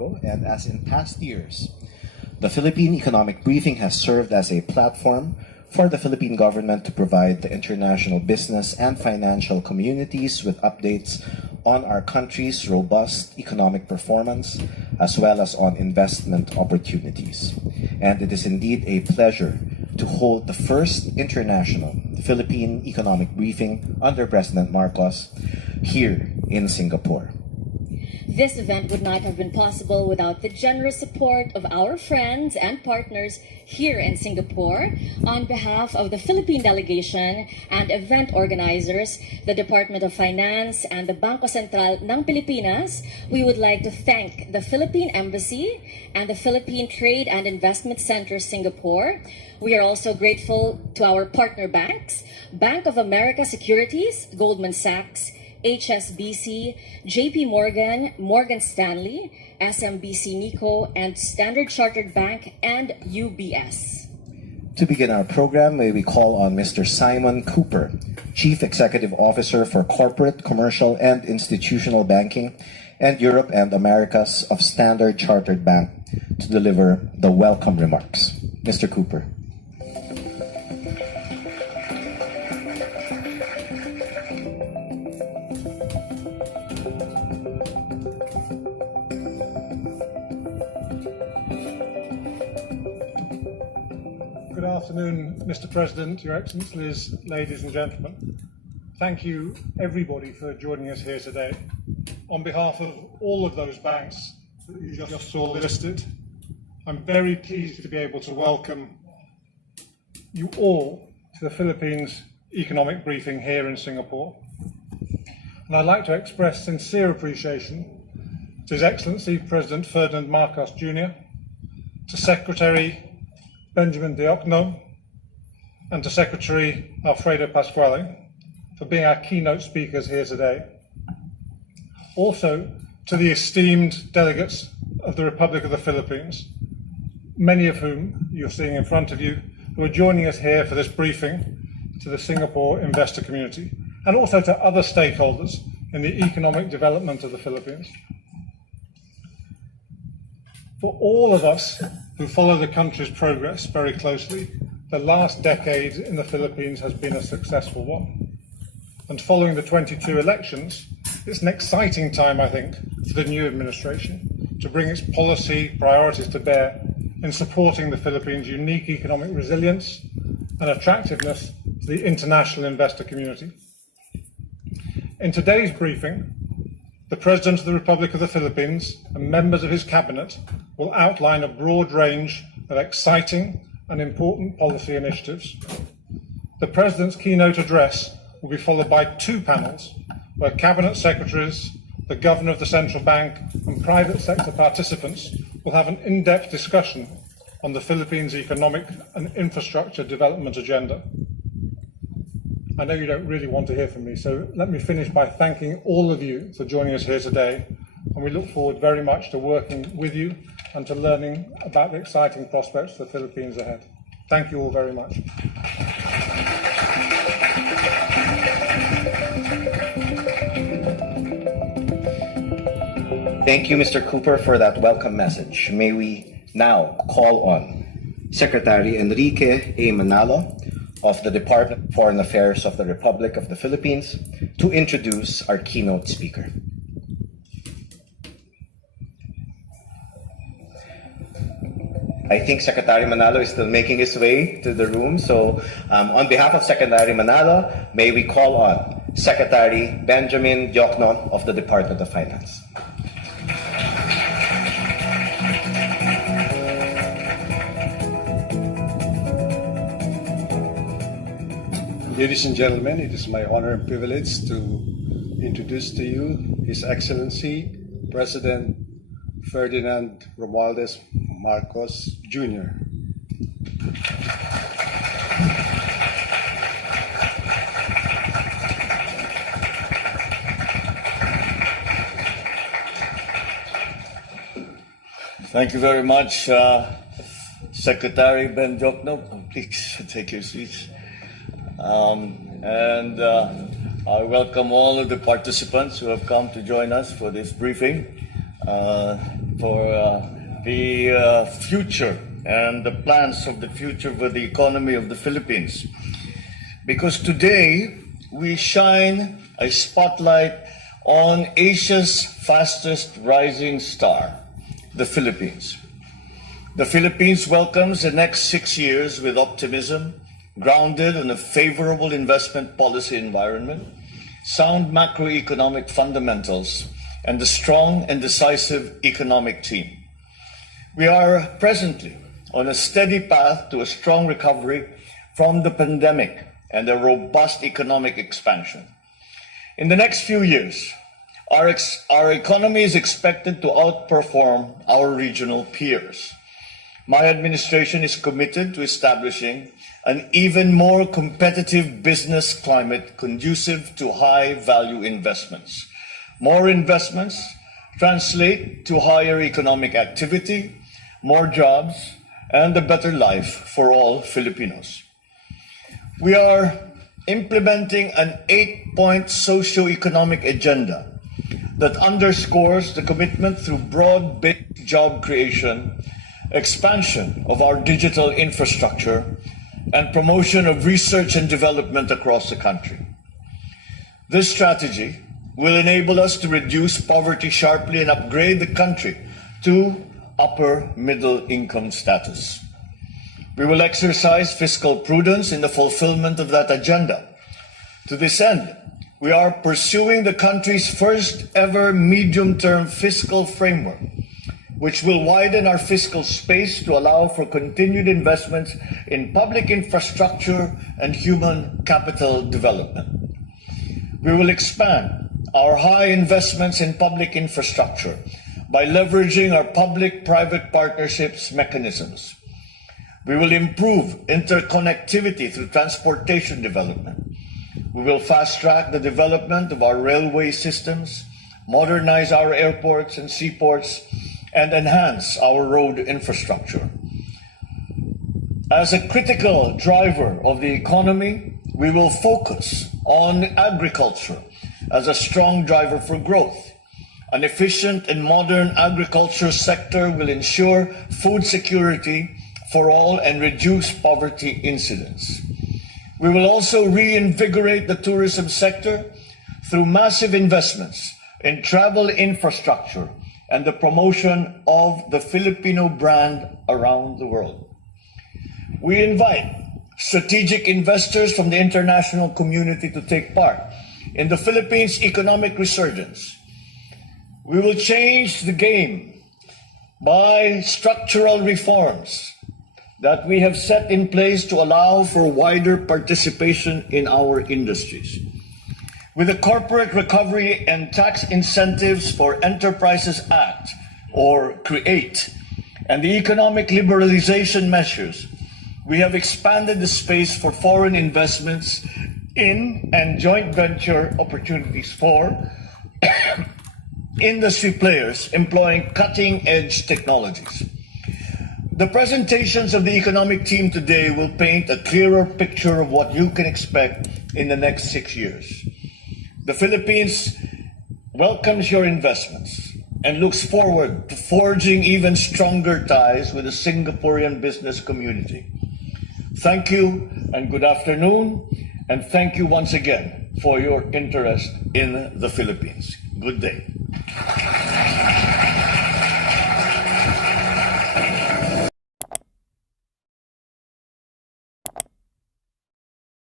cargo, and as in past years, the Philippine Economic Briefing has served as a platform for the Philippine government to provide the international business and financial communities with updates on our country's robust economic performance, as well as on investment opportunities. And it is indeed a pleasure to hold the first international Philippine Economic Briefing under President Marcos here in Singapore. This event would not have been possible without the generous support of our friends and partners here in Singapore. On behalf of the Philippine delegation and event organizers, the Department of Finance and the Bangko Sentral ng Pilipinas, we would like to thank the Philippine Embassy and the Philippine Trade and Investment Center Singapore. We are also grateful to our partner banks, Bank of America Securities, Goldman Sachs, HSBC, JP Morgan, Morgan Stanley, SMBC Nikko, and Standard Chartered Bank and UBS. To begin our program, may we call on Mr. Simon Cooper, Chief Executive Officer for Corporate, Commercial, and Institutional Banking and Europe and Americas of Standard Chartered Bank to deliver the welcome remarks. Mr. Cooper. Good afternoon, Mr. President, Your Excellencies, ladies and gentlemen. Thank you, everybody, for joining us here today. On behalf of all of those banks that you just saw listed, I'm very pleased to be able to welcome you all to the Philippines Economic Briefing here in Singapore. And I'd like to express sincere appreciation to His Excellency President Ferdinand Marcos Jr., to Secretary Benjamin Diokno, and to Secretary Alfredo Pasquale for being our keynote speakers here today. Also to the esteemed delegates of the Republic of the Philippines, many of whom you're seeing in front of you, who are joining us here for this briefing to the Singapore investor community, and also to other stakeholders in the economic development of the Philippines. For all of us who follow the country's progress very closely, the last decade in the Philippines has been a successful one. And following the 22 elections, it's an exciting time, I think, for the new administration to bring its policy priorities to bear in supporting the Philippines' unique economic resilience and attractiveness to the international investor community. In today's briefing, the President of the Republic of the Philippines and members of his cabinet will outline a broad range of exciting and important policy initiatives. The President's keynote address will be followed by two panels where Cabinet Secretaries, the Governor of the Central Bank and private sector participants will have an in-depth discussion on the Philippines' economic and infrastructure development agenda. I know you don't really want to hear from me, so let me finish by thanking all of you for joining us here today, and we look forward very much to working with you and to learning about the exciting prospects for the Philippines ahead. Thank you all very much. Thank you, Mr. Cooper, for that welcome message. May we now call on Secretary Enrique A. Manalo of the Department of Foreign Affairs of the Republic of the Philippines to introduce our keynote speaker. I think Secretary Manalo is still making his way to the room, so on behalf of Secretary Manalo, may we call on Secretary Benjamin Diokno of the Department of Finance. Ladies and gentlemen, it is my honor and privilege to introduce to you His Excellency President Ferdinand Romualdez Marcos Jr. Thank you very much, Secretary Ben Diokno. Please take your seats. I welcome all of the participants who have come to join us for this briefing. for the future and the plans of the future for the economy of the Philippines. Because today we shine a spotlight on Asia's fastest rising star, the Philippines. The Philippines welcomes the next 6 years with optimism, grounded on a favorable investment policy environment, sound macroeconomic fundamentals, and a strong and decisive economic team. We are presently on a steady path to a strong recovery from the pandemic and a robust economic expansion. In the next few years, our economy is expected to outperform our regional peers. My administration is committed to establishing an even more competitive business climate conducive to high-value investments. More investments translate to higher economic activity, more jobs, and a better life for all Filipinos. We are implementing an 8-point socio-economic agenda that underscores the commitment through broad-based job creation, expansion of our digital infrastructure, and promotion of research and development across the country. This strategy will enable us to reduce poverty sharply and upgrade the country to upper middle income status. We will exercise fiscal prudence in the fulfillment of that agenda. To this end, we are pursuing the country's first ever medium-term fiscal framework, which will widen our fiscal space to allow for continued investments in public infrastructure and human capital development. We will expand our high investments in public infrastructure by leveraging our public-private partnerships mechanisms. We will improve interconnectivity through transportation development. We will fast-track the development of our railway systems, modernize our airports and seaports, and enhance our road infrastructure. As a critical driver of the economy, we will focus on agriculture as a strong driver for growth. An efficient and modern agriculture sector will ensure food security for all and reduce poverty incidence. We will also reinvigorate the tourism sector through massive investments in travel infrastructure and the promotion of the Filipino brand around the world. We invite strategic investors from the international community to take part in the Philippines' economic resurgence. We will change the game by structural reforms that we have set in place to allow for wider participation in our industries. With the Corporate Recovery and Tax Incentives for Enterprises Act, or CREATE, and the economic liberalization measures, we have expanded the space for foreign investments in and joint venture opportunities for industry players employing cutting-edge technologies. The presentations of the economic team today will paint a clearer picture of what you can expect in the next 6 years. The Philippines welcomes your investments and looks forward to forging even stronger ties with the Singaporean business community. Thank you and good afternoon, and thank you once again for your interest in the Philippines. Good day.